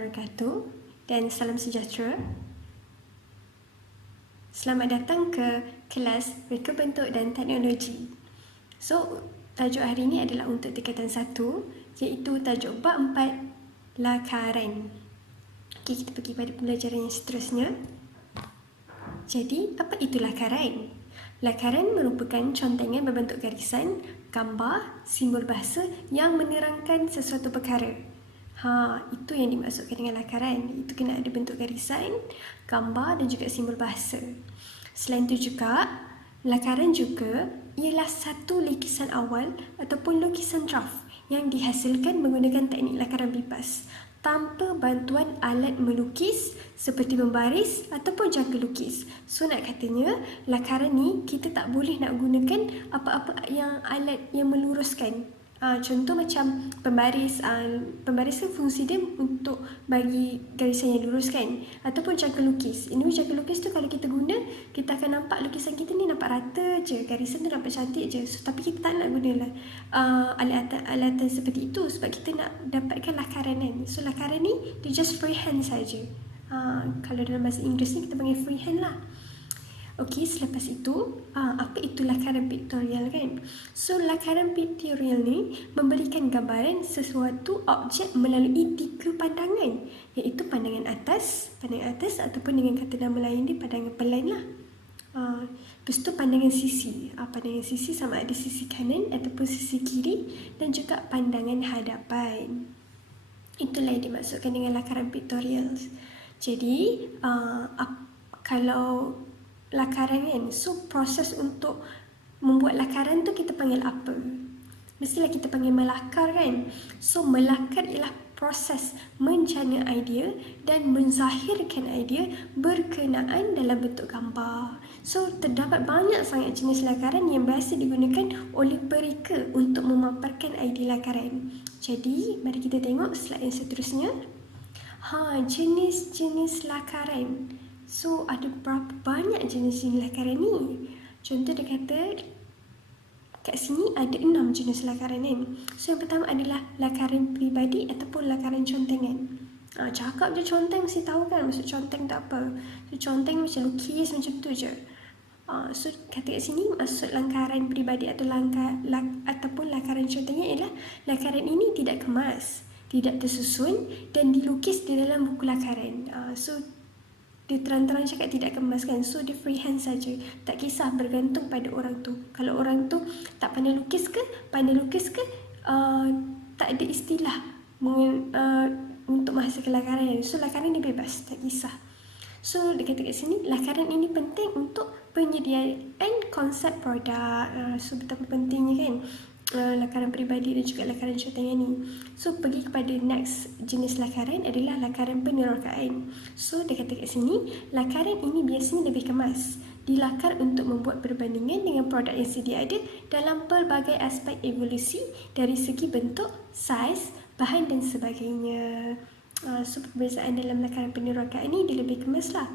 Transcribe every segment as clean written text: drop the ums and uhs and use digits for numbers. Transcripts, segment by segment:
wabarakatuh dan salam sejahtera. Selamat datang ke kelas Reka Bentuk dan Teknologi. So, tajuk hari ini adalah untuk tingkatan 1, iaitu tajuk bab 4, lakaran. Okey, kita pergi pada pembelajaran yang seterusnya. Jadi, apa itu lakaran? Lakaran merupakan contengan berbentuk garisan, gambar, simbol bahasa yang menerangkan sesuatu perkara. Itu yang dimaksudkan dengan lakaran. Itu kena ada bentuk garisan, gambar dan juga simbol bahasa. Selain itu juga, lakaran juga ialah satu lukisan awal ataupun lukisan draft yang dihasilkan menggunakan teknik lakaran bebas tanpa bantuan alat melukis seperti membaris ataupun jangka lukis. So nak katanya, lakaran ni kita tak boleh nak gunakan apa-apa yang alat yang meluruskan. Contoh macam pembaris, pembaris kan fungsi dia untuk bagi garisan yang lurus kan, ataupun jangka lukis. Ini jangka lukis tu kalau kita guna, kita akan nampak lukisan kita ni nampak rata je, garisan tu nampak cantik je. So, tapi kita tak nak guna alatan seperti itu sebab kita nak dapatkan lakaran kan. So lakaran ni dia just freehand saja. Kalau dalam bahasa Inggeris ni kita panggil freehand lah. Okey, selepas itu, apa itu lakaran pictorial kan? So, lakaran pictorial ni memberikan gambaran sesuatu objek melalui 3 pandangan, iaitu pandangan atas ataupun dengan kata nama lain dia pandangan pelan lah. Lepas tu pandangan sisi. Pandangan sisi sama ada sisi kanan ataupun sisi kiri dan juga pandangan hadapan. Itulah yang dimaksudkan dengan lakaran pictorial. Jadi, kalau lakaran kan, so proses untuk membuat lakaran tu kita panggil apa? Mestilah kita panggil melakar kan. So melakar ialah proses mencana idea dan menzahirkan idea berkenaan dalam bentuk gambar. So terdapat banyak sangat jenis lakaran yang biasa digunakan oleh mereka untuk memaparkan idea lakaran. Jadi mari kita tengok slide yang seterusnya. Jenis-jenis lakaran. So, ada berapa banyak jenis-jenis lakaran ni? Contoh dia kata, kat sini ada 6 jenis lakaran kan. So, yang pertama adalah lakaran peribadi ataupun lakaran contengan. Cakap je conteng mesti tahu kan maksud conteng tu apa. So, conteng macam lukis macam tu je. So, kata kat sini maksud lakaran peribadi atau ataupun lakaran contengan ialah lakaran ini tidak kemas, tidak tersusun dan dilukis di dalam buku lakaran. So, dia terang-terang cakap tidak kemas kan. So dia freehand saja. Tak kisah bergantung pada orang tu. Kalau orang tu tak pandai lukis ke, tak ada istilah untuk menghasilkan lakaran. So lakaran ni bebas, tak kisah. So dia kata kat sini, lakaran ini penting untuk penyediaan konsep produk. So betapa pentingnya kan lakaran peribadi dan juga lakaran contengan ni. So pergi kepada next jenis lakaran adalah lakaran penerokaan. So dia kata kat sini, lakaran ini biasanya lebih kemas, dilakar untuk membuat perbandingan dengan produk yang sedia ada dalam pelbagai aspek evolusi dari segi bentuk, saiz, bahan dan sebagainya. So perbezaan dalam lakaran penerokaan ni dia lebih kemas lah.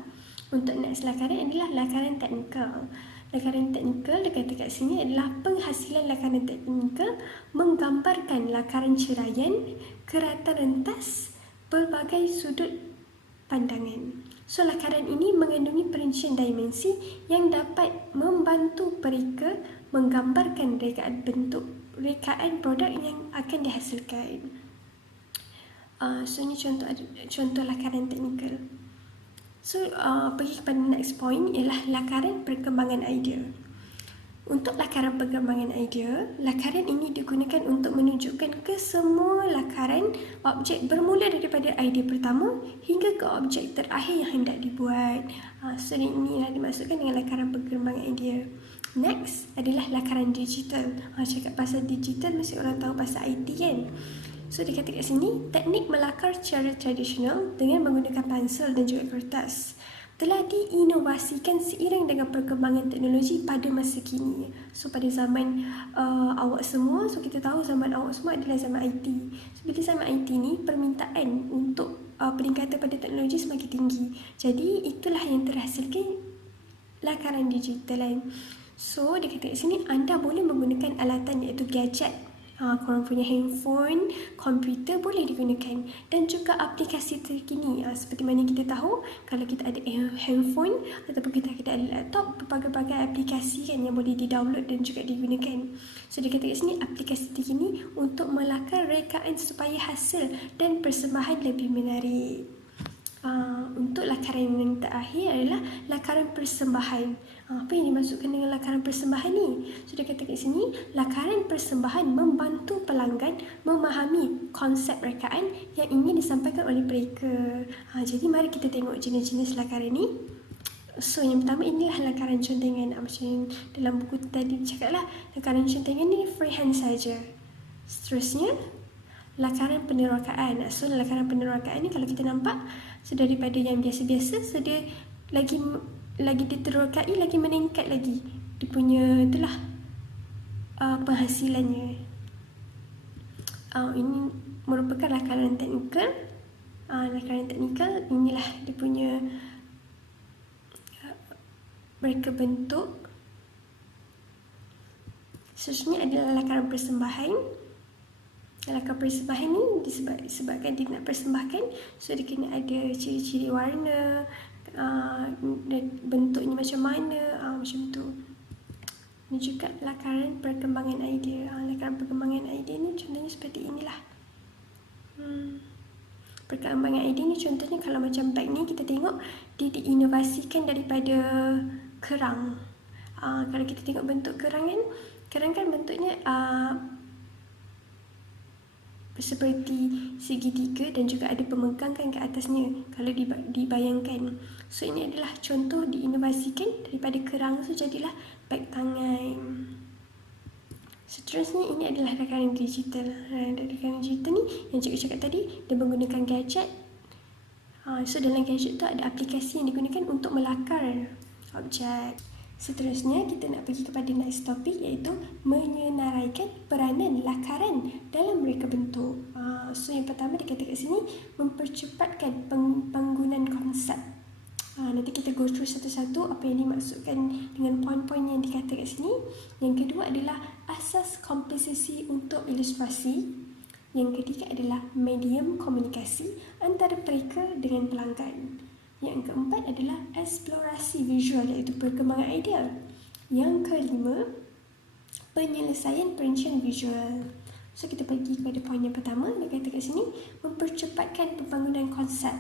Untuk next lakaran adalah lakaran teknikal. Lakaran teknikal dia kata kat sini adalah penghasilan lakaran teknikal menggambarkan lakaran ceraian ke rata rentas pelbagai sudut pandangan. So lakaran ini mengandungi perincian dimensi yang dapat membantu mereka menggambarkan rekaan produk yang akan dihasilkan. So ini contoh lakaran teknikal. So, pergi kepada next point ialah lakaran perkembangan idea. Untuk lakaran perkembangan idea, lakaran ini digunakan untuk menunjukkan ke semua lakaran objek bermula daripada idea pertama hingga ke objek terakhir yang hendak dibuat. So, ini yang dimaksudkan dengan lakaran perkembangan idea. Next adalah lakaran digital. Cakap pasal digital, mesti orang tahu pasal IT kan? So dia kata kat sini, teknik melakar secara tradisional dengan menggunakan pensel dan juga kertas telah diinovasikan seiring dengan perkembangan teknologi pada masa kini. So pada zaman awak semua, so kita tahu zaman awak semua adalah zaman IT. So bila zaman IT ni, permintaan untuk peningkatan pada teknologi semakin tinggi. Jadi itulah yang terhasilkan lakaran digital kan. So dia kata kat sini, anda boleh menggunakan alatan iaitu gadget Korang punya handphone, komputer boleh digunakan. Dan juga aplikasi terkini. Seperti mana kita tahu, kalau kita ada handphone ataupun kita ada laptop, berbagai-bagai aplikasi kan yang boleh di-download dan juga digunakan. So dia kata kat sini, aplikasi terkini untuk melakar rekaan supaya hasil dan persembahan lebih menarik. Untuk lakaran yang terakhir adalah lakaran persembahan. Apa yang dimaksudkan dengan lakaran persembahan ni? So dia kata kat sini, lakaran persembahan membantu pelanggan memahami konsep rekaan yang ingin disampaikan oleh mereka. Jadi mari kita tengok jenis-jenis lakaran ni. So yang pertama, inilah lakaran contengan. Macam yang dalam buku tadi cakap lah, lakaran contengan ni freehand saja. Seterusnya, lakaran penerokaan. So lakaran penerokaan ni kalau kita nampak, so daripada yang biasa-biasa, so dia lagi diterokai, lagi meningkat lagi dia punya itulah penghasilannya. Ini merupakan lakaran teknikal. Lakaran teknikal inilah dia punya mereka bentuk. Seterusnya adalah lakaran persembahan. Lakaran persembahan ni disebabkan dia nak persembahkan, so dia kena ada ciri-ciri warna, bentuknya macam mana, macam tu. Ini juga lakaran perkembangan idea. Lakaran perkembangan idea ni contohnya seperti inilah. Perkembangan idea ni contohnya kalau macam bag ni kita tengok dia diinovasikan daripada kerang. Kalau kita tengok bentuk kerang kan bentuknya seperti segitiga dan juga ada pemegang kan ke atasnya kalau dibayangkan. So ini adalah contoh diinovasikan daripada kerang, so jadilah beg tangan. Seterusnya ini adalah lakaran digital. Lakaran digital ni yang cikgu cakap tadi, dia menggunakan gadget. So dalam gadget tu ada aplikasi yang digunakan untuk melakar objek. Seterusnya kita nak pergi kepada next topik, iaitu menyenaraikan peranan lakaran dalam mereka bentuk. So yang pertama dia kata kat sini, mempercepatkan penggunaan konsep. Nanti kita go through satu-satu apa yang dimaksudkan dengan poin-poin yang dikata kat sini. Yang kedua adalah asas komposisi untuk ilustrasi. Yang ketiga adalah medium komunikasi antara mereka dengan pelanggan. Yang keempat adalah eksplorasi visual, iaitu perkembangan idea. Yang kelima, penyelesaian perincian visual. So kita pergi kepada poin yang pertama, dia kata kat sini, mempercepatkan pembangunan konsep.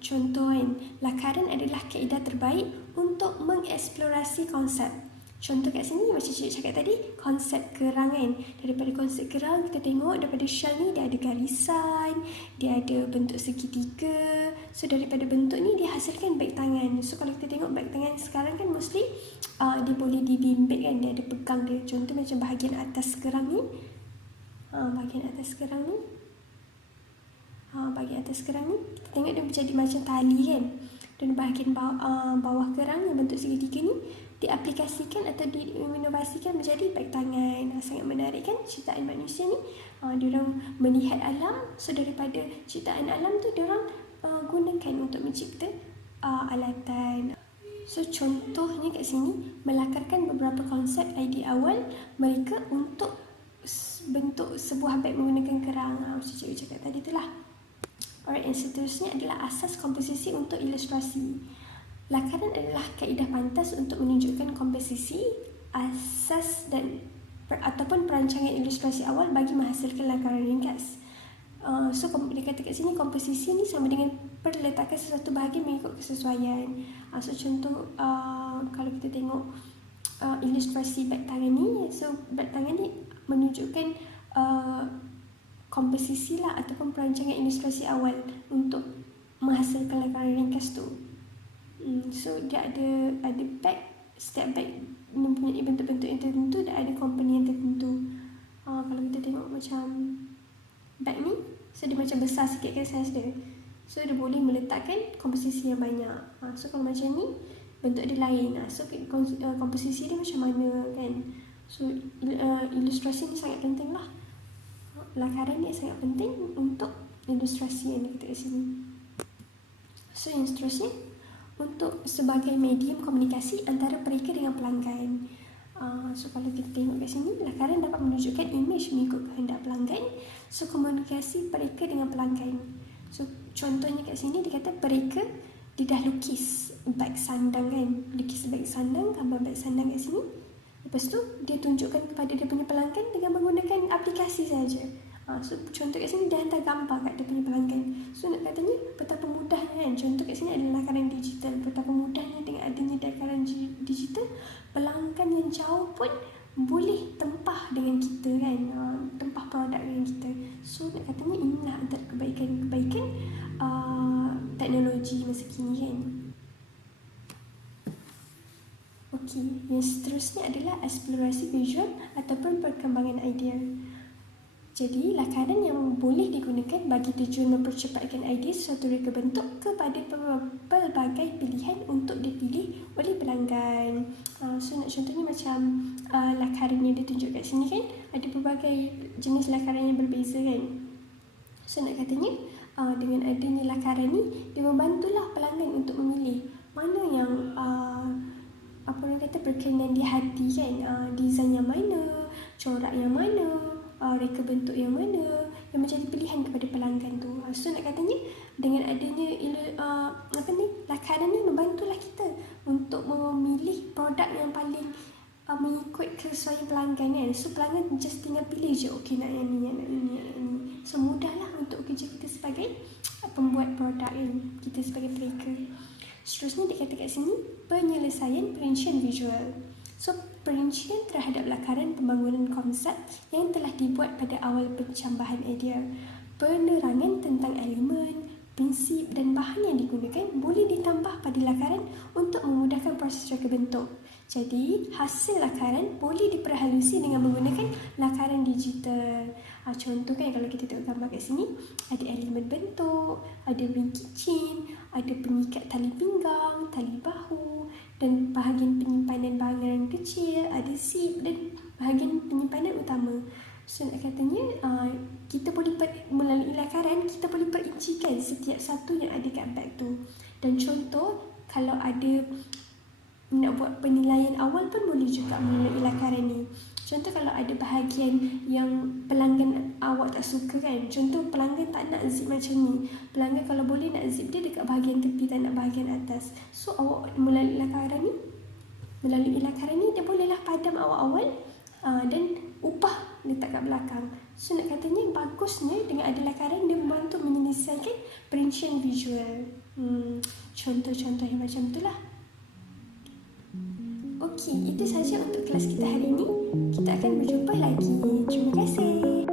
Contoh kan, lakaran adalah kaedah terbaik untuk mengeksplorasi konsep. Contoh kat sini macam cikgu cakap tadi, konsep kerang kan. Daripada konsep kerang kita tengok daripada shell ni dia ada garisan, dia ada bentuk segitiga. So daripada bentuk ni dia hasilkan beg tangan. So kalau kita tengok beg tangan sekarang kan mostly dia boleh dibimbit kan, dia ada pegang dia. Contoh macam bahagian atas kerang ni. Bahagian atas kerang ni. Bahagian atas kerang ni kita tengok dia menjadi macam tali kan. Dan bahagian bawah kerang yang bentuk segitiga ni diaplikasikan atau diinovasikan menjadi beg tangan. Sangat menarik kan ciptaan manusia ni. Diorang melihat alam, so daripada ciptaan alam tu diorang gunakan untuk mencipta alatan. So contohnya kat sini, melakarkan beberapa konsep idea awal mereka untuk bentuk sebuah beg menggunakan kerang. Macam cikgu cakap tadi tu lah. Alright, yang seterusnya adalah asas komposisi untuk ilustrasi. Lakaran adalah kaedah pantas untuk menunjukkan komposisi, asas ataupun perancangan ilustrasi awal bagi menghasilkan lakaran ringkas. So dia kata kat sini, komposisi ni sama dengan perletakan sesuatu bahagian mengikut kesesuaian. So contoh kalau kita tengok ilustrasi beg tangan ni, so beg tangan ni menunjukkan komposisi lah ataupun perancangan ilustrasi awal untuk menghasilkan lakaran ringkas tu. So dia ada beg, setiap beg mempunyai bentuk-bentuk yang tertentu dan ada komponen yang tertentu. Kalau kita tengok macam beg ni, so dia macam besar sikit kan saiz dia. So dia boleh meletakkan komposisi yang banyak. So kalau macam ni bentuk dia lain. So komposisi dia macam mana kan. So ilustrasi ni sangat penting lah. Lakaran ni sangat penting untuk ilustrasi yang kita kat sini. So yang seterusnya, untuk sebagai medium komunikasi antara mereka dengan pelanggan. So kalau kita tengok kat sini, lakaran dapat menunjukkan imej mengikut kehendak pelanggan. So komunikasi mereka dengan pelanggan. So contohnya kat sini dia kata mereka dia dah lukis beg sandang kan, lukis beg sandang, gambar beg sandang kat sini. Lepas tu dia tunjukkan kepada dia punya pelanggan dengan menggunakan aplikasi saja. So contoh kat sini dia hantar gambar kat dia punya pelanggan. So nak katanya betapa mudahnya kan. Contoh kat sini adalah lakaran digital. Betapa mudahnya dengan adanya lakaran digital, pelanggan yang jauh pun boleh tempah dengan kita kan, tempah produk dengan kita. So nak katanya inilah antara kebaikan-kebaikan teknologi masa kini kan. Okey, yang seterusnya adalah eksplorasi visual ataupun perkembangan idea. Jadi, lakaran yang boleh digunakan bagi tujuan mempercepatkan idea suatu reka bentuk kepada pelbagai pilihan untuk dipilih oleh pelanggan. So, nak contohnya macam lakaran yang ditunjuk kat sini kan, ada pelbagai jenis lakaran yang berbeza kan. So, nak katanya dengan adanya lakaran ni, dia membantulah pelanggan untuk memilih mana yang apa orang kata berkenan di hati kan, design yang mana, corak yang mana, reka bentuk yang mana yang menjadi pilihan kepada pelanggan tu. So nak katanya dengan adanya lakaran ni membantulah kita untuk memilih produk yang paling mengikut kesesuaian pelanggan kan. So pelanggan just tinggal pilih je, okey nak yang ni, nak ini, nak ini. So mudahlah untuk kerja kita sebagai pembuat produk kan, kita sebagai mereka. Seterusnya dikata kat sini penyelesaian perincian visual. So, perincian terhadap lakaran pembangunan konsep yang telah dibuat pada awal pencambahan idea. Penerangan tentang elemen, prinsip dan bahan yang digunakan boleh ditambah pada lakaran untuk memudahkan proses reka bentuk. Jadi, hasil lakaran boleh diperhalusi dengan menggunakan lakaran digital. Contoh kan kalau kita tengok gambar kat sini, ada elemen bentuk, ada ring kitchen, ada pengikat tali pinggang, tali bahu, dan bahagian penyimpanan barangan kecil, ada zip dan bahagian penyimpanan utama. So nak katanya kita boleh melalui lakaran kita boleh perincikan setiap satu yang ada kat beg tu. Dan contoh kalau ada nak buat penilaian awal pun boleh juga melalui lakaran ni. Contoh kalau ada bahagian yang pelanggan awak tak suka kan, contoh pelanggan tak nak zip macam ni, pelanggan kalau boleh nak zip dia dekat bahagian tepi, tak nak bahagian atas. So awak melalui lakaran ni dia bolehlah padam awal-awal dan upah letak kat belakang. So nak katanya bagusnya dengan ada lakaran dia membantu menyelesaikan perincian visual. Contoh-contoh yang macam itulah. Okey, itu sahaja untuk kelas kita hari ini. Kita akan berjumpa lagi. Terima kasih.